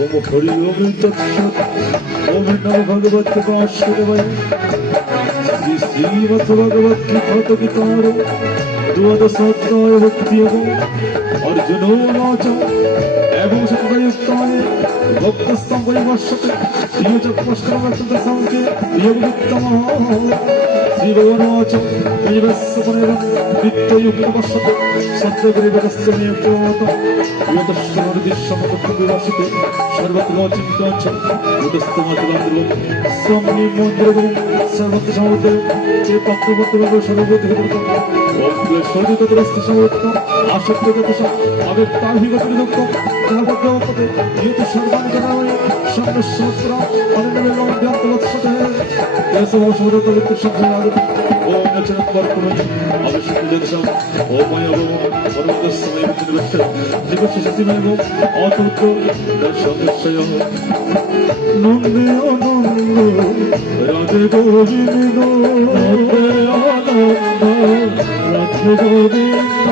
ओम हरि ओम तत्सत् ओम नमो भगवते वासुदेवाय श्री श्रीमद् भगवत गीता गीतार द्वादशोध्याय भक्ति अर्जुनोवाच एवं सतयुक्ताय भक्तस्तं परिवर्षते प्रियचक्रमस्तंके प्रियभक्तमः श्रीभगवानुवाच प्रियवत्सपनेवं नित्ययुक्तमस्तते सत्यगुरुवरस्तमेवोत यतश्चरदिशमकत्वविवर्षते सर्वत्र चिन्ताच उदस्तमतलान्द्रो सम्निमोन्द्रगुं सर्वत्र समुद्रे ते पक्ववत्तवो सर्वभूतहितम् ओम क्लेशोदितरस्ति समोत्तम आशक्यगतसं अव्यक्ताभिगतनिरुक्तं तावद्भवते यत् सर्वाणि जनानि सन्नस्सहस्रा अनन्यवेलाद्यन्तवत्सते केशवसुरतवित्तसंख्यागति ओम नचनत्वर्कुमहि अवश्यकुलदशम् ओमयवो सर्वदस्समयं चिन्वस्य जीवस्य सतिमेव अतुतो दर्शनस्यः नन्दे आनन्द राधे गोविन्द नन्दे आनन्द राधे गोविन्द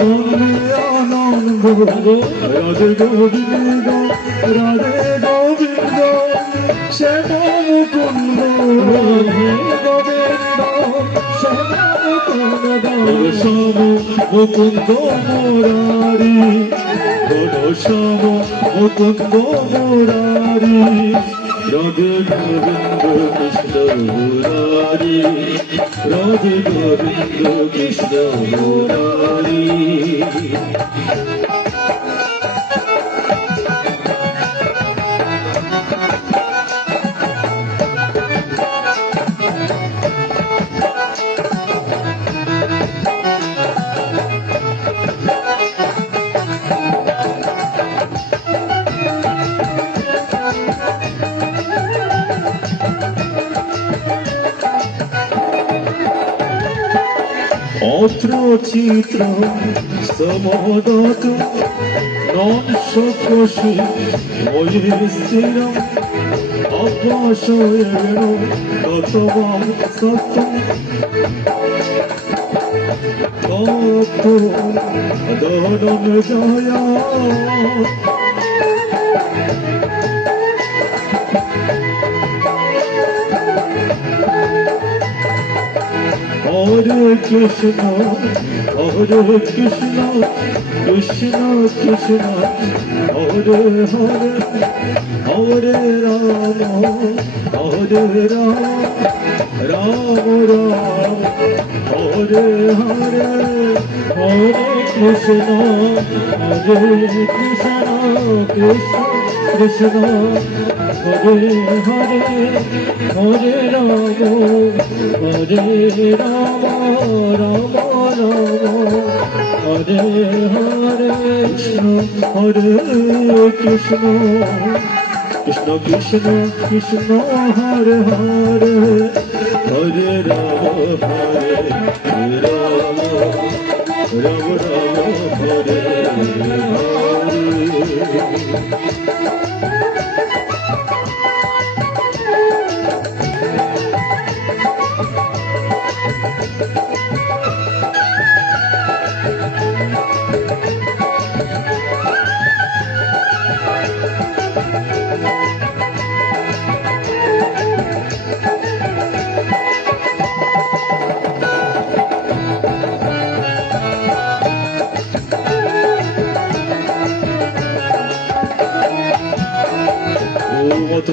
नन्दे आनन्द राधे गोविन्द राधे गोविन्द श्याम मुकुन्द राधे गोविन्द श्याम मुकुन्द श्याम मुकुन्द मुरारी श्याम मुकुन्द मुरारी राधे गोविन्द कृष्ण मुरारी राधे गोविन्द कृष्ण मुरारी अत्र चित्र समोदत non सकोषि मयि स्थिरम् अपाशयेन तत्त्वं सत्यम् तत्तो Dhananjaya Hare Krishna, Hare Krishna, Krishna Krishna, Hare Hare, Hare Rama, Hare Rama, Rama Rama, Hare Hare, Hare Krishna, Hare Krishna, Krishna Krishna, Hare Hare, Hare Rama, Hare Rama, Rama Rama, Hare Hare, Hare Krishna, Krishna Krishna, Krishna Hare Hare, Hare Rama, Hare Rama, Rama Rama, Hare Hare.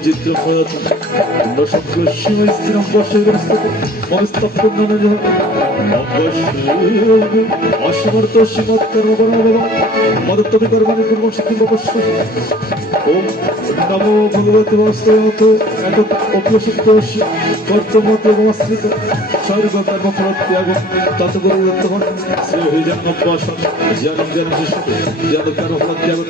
चित्रफलत न संघर्षय स्थिरं वशेरस्तु मनस्तप्पुन्ननजः असमर्थ श्रीमत्कर्मबलबल मदत्तविकर्माणि कुर्मः सिद्धिमपश्य ओम नमो भगवते वासुदेवाय एतत् उपयुक्तोऽसि कर्तव्यमस्मृत सर्वकर्मफलत्यागं तत्गुरुत्तमं श्रीहरिजन्मवासं ज्ञानं ज्ञानशिष्य ज्ञानकर्मफलत्यागं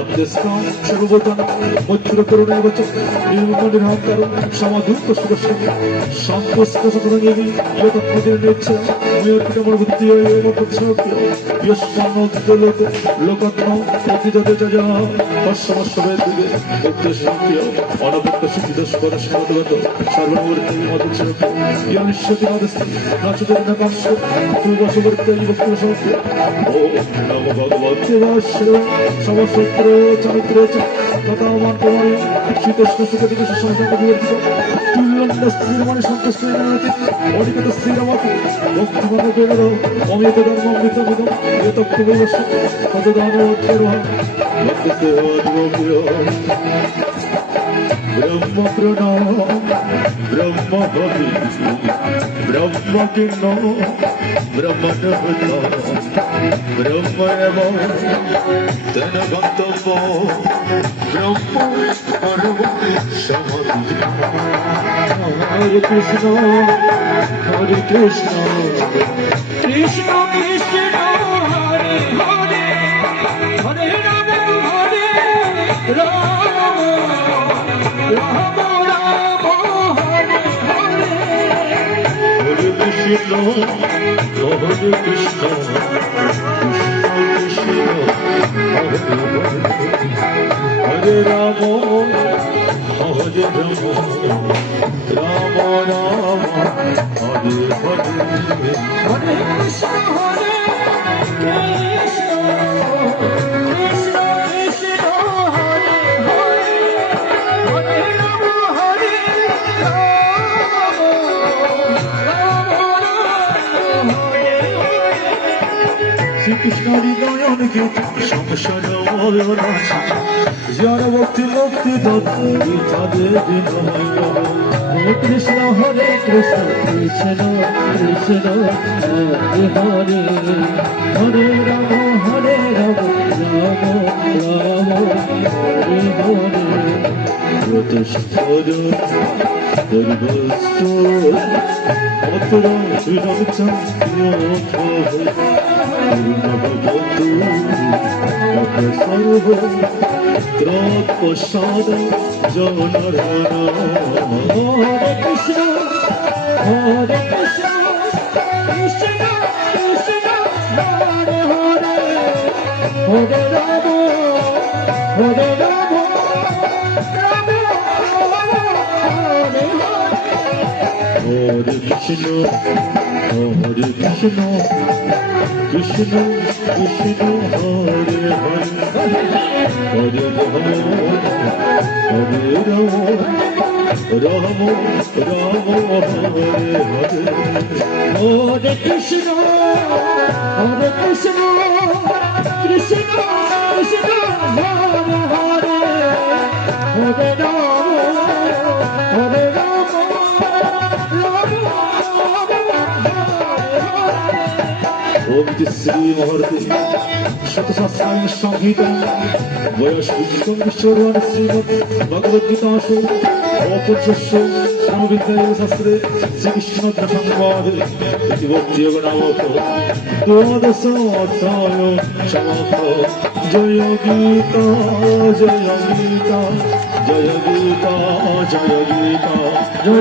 अध्यस्तां सर्वभूतानां मच्छुरकरुणैव च निर्ममनिर्हाकारं समाधुकसुरस्य शान्तस्कसतरङ्गेवि यत् 아버지를 내쳐 무역기름을 붙이어 못하시옵기요 예수만 얻도록 로카노 어디저대자자 버셔버셔베드게 옥도시옵기요 어느부터 시기도시거라 시나도가도 살바노르테이 못하시옵기요 이안시오디마데스 나초데르나 가시오 두바소버르테이 못하시옵기요 오 나무 바가바테바시오 사와소트로 자미트로자 나다만 고마요 시도시도시거디고 시상상가 부르티고 뚫런다 스티라만의 상태스테나나티 어디가도 스티라마티 먹지마도 되려도 어미에도다는 맘미터미도 예떡도보이것이 가져다노 테로하 역대세와주옵기요 ब्रह्म ब्रह्म हरि ब्रह्म किन्नो ब्रह्म नभता ब्रह्म एवं तेन गन्तव्यो ब्रह्म परम समाधि हरे कृष्ण कृष्ण कृष्ण हरे हरे हरे राम राम राम हरे हरे हरे कृष्ण हरे कृष्ण कृष्ण हरे राम हरे राम राम हरे हरे हरे कृष्ण हरे कृष्ण कृष्ण कृष्ण हरे हरे हरे राम हरे राम राम राम हरे हरे শ্রীকৃষ্ণ হৃদয়ন গীত সংসার অবরাশি যারা ভক্তি মুক্তি দত্তি তাদের বিনয় হরে কৃষ্ণ কৃষ্ণ কৃষ্ণ হরে হরে হরে রাম রাম রাম হরে হরে প্রতিষ্ঠর গর্ভস্থ অতরা শ্রীরামচন্দ্র সর্ব ত্রৎপসাদ জনরণ হরে কৃষ্ণ কৃষ্ণ কৃষ্ণ হরে হরে হরে রাম হরে রাম রাম হরে হরে কৃষ্ণ কৃষ্ণ কৃষ্ণ হরে হরে হরে হরে রাম রাম রাম হরে হরে হরে কৃষ্ণ কৃষ্ণ কৃষ্ণ কৃষ্ণ হরে হরে হরে রাম হরে রাম রাম ওম শ্রী মহর্তে শতসহস্রাং সংহিতাং বয়স বিষ্ণু বিশ্বরণ শ্রীমদ ভগবদ্গীতাসু অপর্যস্য সমবিদ্যায় শাস্ত্রে শ্রীকৃষ্ণ সংবাদে ইতি ভক্তিযোগ নামক দ্বাদশ অধ্যায় সমাপ্ত জয় গীতা জয় গীতা জয় গীতা জয় গীতা।